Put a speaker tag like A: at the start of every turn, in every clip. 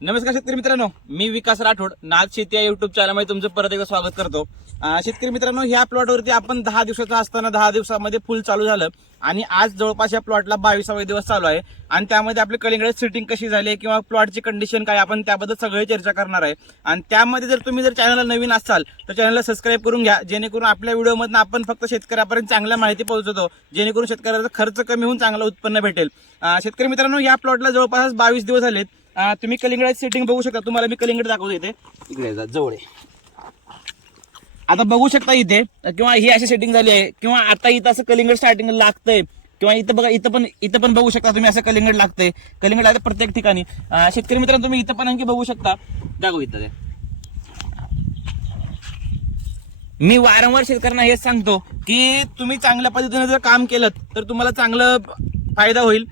A: नमस्कार शेतकरी मित्रांनो मी विकास राठोड नाथ शेती या युट्यूब चॅनलमध्ये तुमचं परत एकदा स्वागत करतो. शेतकरी मित्रांनो ह्या प्लॉटवरती आपण दहा दिवसाचा असताना दहा दिवसामध्ये फुल चालू झालं आणि आज जवळपास या प्लॉटला बावीसावे दिवस चालू आहे आणि त्यामध्ये आपली कलिंगडे सिटिंग कशी झाली आहे किंवा प्लॉटची कंडिशन काय आपण त्याबद्दल सगळी चर्चा करणार आहे. आणि त्यामध्ये जर तुम्ही जर चॅनलला नवीन असाल तर चॅनलला सबस्क्राईब करून घ्या जेणेकरून आपल्या व्हिडिओमधून आपण फक्त शेतकऱ्यापर्यंत चांगल्या माहिती पोहोचवतो जेणेकरून शेतकऱ्याचा खर्च कमी होऊन चांगलं उत्पन्न भेटेल. शेतकरी मित्रांनो या प्लॉटला जवळपास बावीस दिवस झालेत. तुम्ही कलिंगडाची सेटिंग बघू शकता. तुम्हाला मी कलिंगड दाखवतो इथे. इकडे जा, जवळ आहे. आता बघू शकता इथे किंवा ही अशी सेटिंग झाली आहे किंवा आता इथं असं कलिंगड स्टार्टिंग लागतंय किंवा इथं बघा इथं पण इथं पण बघू शकता तुम्ही असं कलिंगड लागतंय. कलिंगड आहे प्रत्येक ठिकाणी. शेतकरी मित्रांनो तुम्ही इथं पण आणखी बघू शकता. दाखव इथं मी वारंवार शेतकऱ्यांना हेच सांगतो की तुम्ही चांगल्या पद्धतीने जर काम केलं तर तुम्हाला चांगलं फायदा होईल.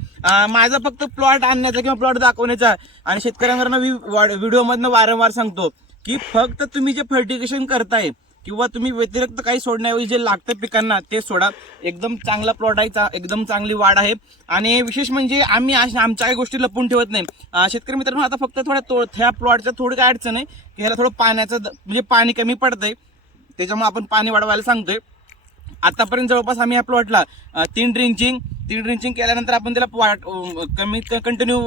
A: माझा फक्त प्लॉट आणण्याचा किंवा प्लॉट दाखवण्याचा आणि शेतकऱ्यांना मी व्हिडिओमधनं वारंवार सांगतो की फक्त तुम्ही जे फर्टिगेशन करताय किंवा तुम्ही व्यतिरिक्त काही सोडण्याऐवजी जे लागतं पिकांना ते सोडा. एकदम चांगला प्लॉट आहे चा- एकदम चांगली वाढ आहे. आणि विशेष म्हणजे आम्ही आमच्या काही गोष्टी लपून ठेवत नाही. शेतकरी मित्रांनो आता फक्त थोड्या तो ह्या प्लॉटच्या थोडी काय अडचण आहे की ह्याला थोडं पाण्याचं द- म्हणजे पाणी कमी पडतंय. त्याच्यामुळे आपण पाणी वाढवायला सांगतोय. आतापर्यंत जवळपास आम्ही या प्लॉटला तीन ड्रिंचिंग ती ड्रिंचिंग केल्यानंतर आपण त्याला वाट- अं, कमी कंटिन्यू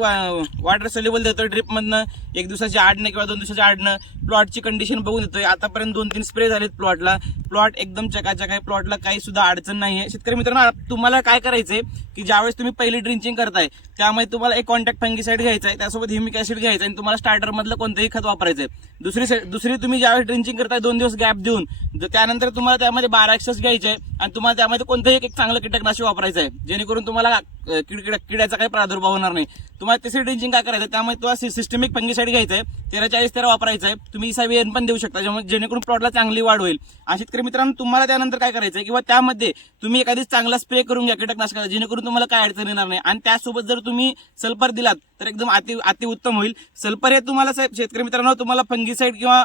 A: वॉटर सल्युबल देतोय ड्रिपमधनं एक दिवसाच्या आडणं किंवा दोन दिवसाच्या आडणं प्लॉटची कंडिशन बघून देतोय. आतापर्यंत दोन तीन स्प्रे झालेत प्लॉटला प्लॉट एकदम चकाचक आहे प्लॉटला काही सुद्धा अडचण नाही आहे शेतकरी मित्रांनो तुम्हाला काय करायचंय की ज्यावेळेस तुम्ही पहिली ड्रिंचिंग करताय त्यामुळे तुम्हाला एक कॉन्टॅक्ट फंगिसाईड घ्यायचा आहे त्यासोबत ह्युमिक ऍसिड घ्यायचं आणि तुम्हाला स्टार्टरमधलं कोणतंही खत वापरायचं आहे दुसरी दुसरी तुम्ही ज्यावेळेस ड्रिंचिंग करताय दोन दिवस गॅप देऊन त्यानंतर तुम्हाला त्यामध्ये बारा एक्सेस घ्यायचे आहे आणि तुम्हाला त्यामध्ये कोणतंही एक चांगलं कीटकनाशक वापरायचं आहे जेणेकरून तुम्हाला किडकिड किड किड- किड्याचा काही प्रादुर्भाव होणार नाही. तुम्हाला तिसरी ड्रिंचिंग काय करायचं आहे? त्यामुळे तुम्हाला सिस्टमिक फंगिसाईड घ्यायचं आहे तेरा चाळीस तेरा वापरायचं आहे तुम्ही इसाबियन पण देऊ शकता ज्यामुळे- जेणेकरून प्लॉटला चांगली वाढ होईल. आणि शेतकरी मित्रांनो तुम्हाला त्यानंतर काय करायचं आहे किंवा त्यामध्ये तुम्ही एखादी चांगला स्प्रे करून घ्या कीटकनाशकाचा जेणेकरून तुम्हाला काय अडचण येणार नाही. आणि त्यासोबत जर तुम्ही सल्फर दिलात तर एकदम अति अति उत्तम होईल. सल्फर हे तुम्हाला साहेब शेतकरी मित्रांनो तुम्हाला फंगिसाईड किंवा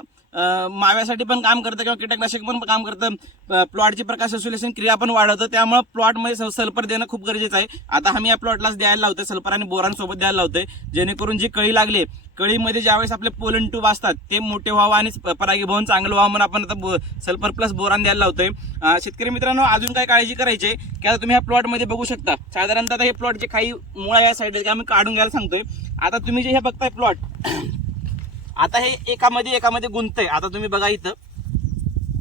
A: माव्यासाठी पण काम करतं किंवा कीटकनाशक पण काम करतं. प्लॉटची प्रकाश संश्लेषण क्रिया पण वाढवतं. त्यामुळे प्लॉटमध्ये स- सल्फर देणं खूप गरजेचं आहे. आता आम्ही या प्लॉटलाच द्यायला लावतोय सल्फर आणि बोरांसोबत द्यायला लावतोय. जेणेकरून जी कळी लागली कळीमध्ये ज्यावेळेस आपले पोलन ट्यूब असतात ते मोठे व्हावं आणि परागीभवन चांगलं व्हावं म्हणून आपण आता सल्फर प्लस बोरान द्यायला लावतोय. शेतकरी मित्रांनो अजून काय काळजी करायची आहे? की आता तुम्ही ह्या प्लॉटमध्ये बघू शकता. साधारणतः आता हे प्लॉटचे काही मुळा या साईड आम्ही काढून घ्यायला सांगतोय. आता तुम्ही जे हे बघताय प्लॉट आता हे एकामध्ये एकामध्ये गुंतय. आता तुम्ही बघा इथं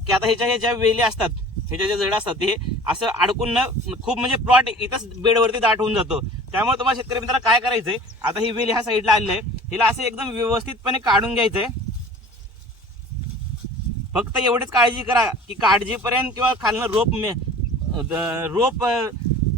A: की आता ह्याच्या ह्या ज्या वेली असतात ह्याच्या ज्या जड असतात ते असं अडकून न खूप म्हणजे प्लॉट इथंच बेडवरती दाट होऊन जातो. त्यामुळे तुम्हाला शेतकरी मित्रांना काय करायचंय? आता ही वेली ह्या साईडला आलेली आहे हिला असं एकदम व्यवस्थितपणे काढून घ्यायचंय. फक्त एवढीच काळजी करा की काळजीपर्यंत किंवा खालनं रोप मे- द- रोप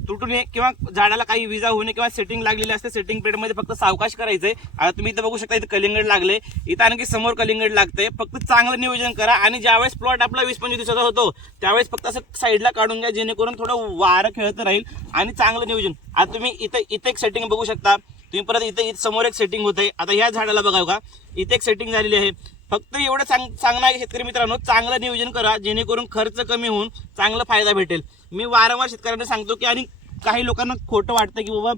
A: अं, तुटू नये किंवा झाडाला काही विजा होऊ नये किंवा सेटिंग लागलेली असते सेटिंगमध्ये फक्त सावकाश करायचंय. आता तुम्ही इथं बघू शकता इथं कलिंगड लागले इथं आणखी समोर कलिंगड लागतंय. फक्त चांगलं नियोजन करा आणि ज्यावेळेस प्लॉट आपला वीस पंचवीस दिवसाचा होतो त्यावेळेस फक्त असं साईडला काढून घ्या जेणेकरून थोडं वारं खेळत राहील आणि चांगलं नियोजन. आता तुम्ही इथं इथं एक सेटिंग बघू शकता. तुम्ही परत इथं इथं समोर एक सेटिंग होत आहे आता ह्या झाडाला बघा का इथे एक सेटिंग झालेली आहे. फक्त एवढं सांग सांगणं आहे शेतकरी मित्रांनो चांगलं नियोजन करा जेणेकरून खर्च कमी होऊन चांगला फायदा भेटेल. मी वारंवार शेतकऱ्यांना सांगतो की आणि काही लोकांना खोटं वाटतं की बाबा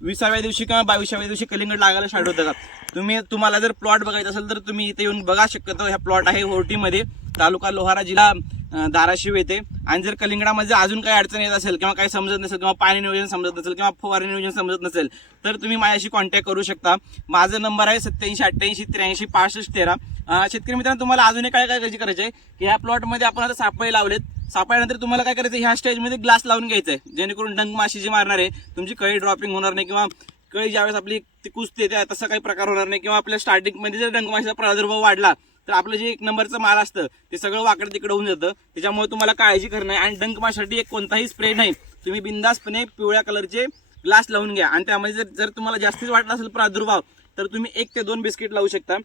A: विसाव्या दिवशी किंवा बावीसाव्या दिवशी कलिंगड लागायला स्टार्ट होतं का? तुम्ही तुम्हाला जर प्लॉट बघायचा असेल तर तुम्ही इथे येऊन बघा शकतो ह्या प्लॉट आहे होर्टीमध्ये तालुका लोहारा जिल्हा धाराशिव येते. आणि जर कलिंगडामध्ये अजून काही अडचण येत असेल किंवा काही समजत नसेल किंवा पाणी नियोजन समजत नसेल किंवा फवारणी नियोजन समजत नसेल तर तुम्ही माझ्याशी कॉन्टॅक्ट करू शकता. माझा नंबर आहे सत्याऐंशी अठ्ठ्याऐंशी त्र्याऐंशी पासष्ट तेरा. शेतकरी मित्रांनो तुम्हाला अजून काय काय करायची आहे? की ह्या प्लॉटमध्ये आपण आता सापळे लावलेत. सापळ्यानंतर तुम्हाला काय करायचं ह्या स्टेजमध्ये ग्लास लावून घ्यायचं आहे जेणेकरून डंक माशी जी मारणार आहे. तुमची कळी ड्रॉपिंग होणार नाही किंवा कळी ज्यावेळेस आपली ती कुसते त्या तसा काही प्रकार होणार नाही. किंवा आपल्या स्टार्टिंगमध्ये जर डंक माशीचा प्रादुर्भाव वाढला तर आपलं जे एक नंबरचं माल असतं ते सगळं वाकडं तिकडं होऊन जातं. त्याच्यामुळे तुम्हाला काळजी करणं आणि डंक माशीसाठी एक कोणताही स्प्रे नाही. तुम्ही बिंदासपणे पिवळ्या कलरचे ग्लास लावून घ्या. आणि त्यामध्ये जर जर तुम्हाला जास्तीच वाटला असेल प्रादुर्भाव तर तुम्ही एक ते दोन बिस्किट लावू शकता.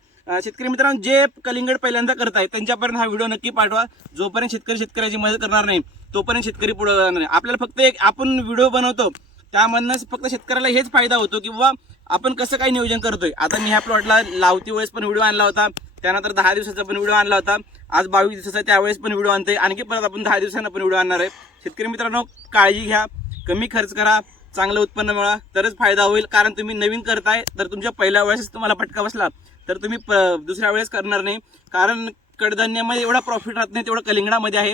A: शेतकरी मित्रांनो जे कलिंगड पहिल्यांदा करताय त्यांच्यापर्यंत हा व्हिडिओ नक्की पाठवा. जोपर्यंत शेतकरी शेतकऱ्याची मदत करणार नाही तोपर्यंत शेतकरी पुढे जाणार नाही. आपल्याला फक्त एक आपण व्हिडिओ बनवतो त्यामधनं फक्त शेतकऱ्याला हेच फायदा होतो की बाबा आपण कसं काय नियोजन करतोय? आता मी ह्या प्लॉटला लावती वेळेस पण व्हिडिओ आणला होता. त्यानंतर दहा दिवसाचा पण व्हिडिओ आणला होता. आज बावीस दिवसाचा त्यावेळेस पण व्हिडिओ आणतोय. आणखी परत आपण दहा दिवसांना पण व्हिडिओ आणणार आहे. शेतकरी मित्रांनो काळजी घ्या. कमी खर्च करा. चांगलं उत्पन्न मिळा. तरच फायदा होईल. कारण तुम्ही नवीन करताय तर तुमच्या पहिल्या वेळेसच तुम्हाला फटका बसला. तर तुम्ही प- दुसऱ्या वेळेस करणार नाही. कारण कडधान्यामध्ये एवढा प्रॉफिट राहत नाही तेवढं कलिंगडामध्ये आहे.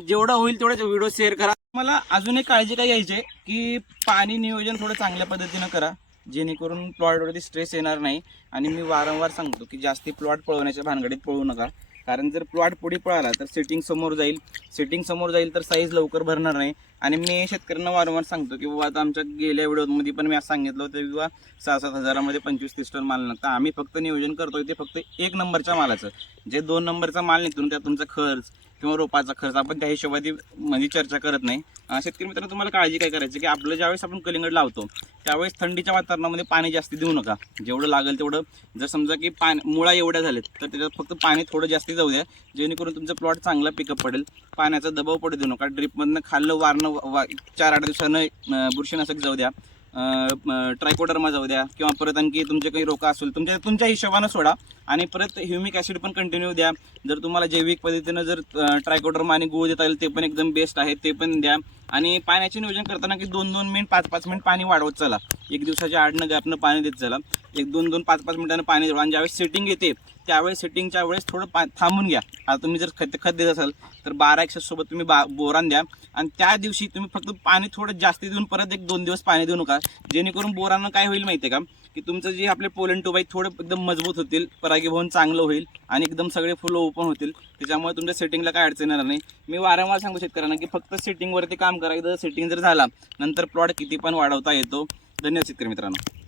A: जेवढं होईल तेवढं व्हिडिओ शेअर करा. मला अजून एक काळजी काय घ्यायची आहे की पाणी नियोजन थोडं चांगल्या पद्धतीनं करा. जेणेकरून प्लॉटवरती स्ट्रेस येणार नाही. आणि मी वारंवार सांगतो की जास्ती प्लॉट पळवण्याच्या भानगडीत पळू नका. कारण जर प्लॉट पुढे पळाला तर सेटिंग समोर जाईल. सेटिंग समोर जाईल तर साईज लवकर भरणार नाही. आणि मी शेतकऱ्यांना वारंवार सांगतो की बाबा आता आमच्या गेल्या व्हिडिओमध्ये पण मी असं सांगितलं होतं की बाबा सहा सात हजारामध्ये पंचवीस तीस टन माल लागतं आम्ही फक्त नियोजन करतोय ते फक्त एक नंबरच्या मालाचं. जे दोन नंबरचा माल निघतो ना, त्यात तुमचा खर्च किंवा रोपाचा खर्च आपण त्या हिशोबाने म्हणजे चर्चा करत नाही. शेतकरी मित्रांनो तुम्हाला काळजी काय करायची? की आपलं ज्यावेळेस आपण कलिंगड लावतो त्यावेळेस थंडीच्या वातावरणामध्ये पाणी जास्त देऊ नका. जेवढं लागेल तेवढं. जर समजा की पाणी मुळा एवढ्या झालेत तर त्याच्यात फक्त पाणी थोडं जास्ती जाऊ द्या. जेणेकरून तुमचं प्लॉट चांगला पिकअप पडेल. पाण्याचा दबाव पडू देऊ नका. ड्रिपमधनं खाल्लं वारणं वा- चार आठ दिवसानं बुरशीनाशक जाऊ द्या. ट्रायकोडर्मा जाऊ द्या किंवा परत आणखी तुमचे काही रोका असेल तुमच्या तुमच्या हिशोबानं सोडा. आणि परत ह्युमिक ॲसिड पण कंटिन्यू द्या. जर तुम्हाला जैविक पद्धतीनं जर ट्रायकोडर्मा आणि गुळ देता येईल ते पण एकदम बेस्ट आहे ते पण द्या. आणि पाण्याचे नियोजन करताना की दोन दोन मिनिट पाच पाच मिनिट पाणी वाढवत चला. एक दिवसाच्या आडनं गॅपनं पाणी देत चला. एक दोन दोन पाच पाच मिनिटानं पाणी देऊ आणि ज्यावेळेस सेटिंग येते त्यावेळेस सेटिंगच्या वेळेस थोडं पा थांबून घ्या. आता तुम्ही जर खत खत देत असाल तर बारा एकशे सोबत तुम्ही बा बोरान द्या. आणि त्या दिवशी तुम्ही फक्त पाणी थोडं जास्त देऊन परत एक दोन दिवस पाणी देऊ नका. जेणेकरून बोरानं काय होईल माहिती आहे का? की तुमचं जे आपले पोलन टोबाई थोडं एकदम मजबूत होतील परागीभवन चांगलं होईल आणि एकदम सगळे फुलं ओपन होतील. त्याच्यामुळे तुमच्या सेटिंगला काय अडचण येणार नाही. मी वारंवार सांगू शेतकऱ्यांना की फक्त सेटिंगवरती काम करा. एकदा सेटिंग जर झाला नंतर प्लॉट किती पण वाढवता येतो. धन्यवाद शेतकरी मित्रांनो.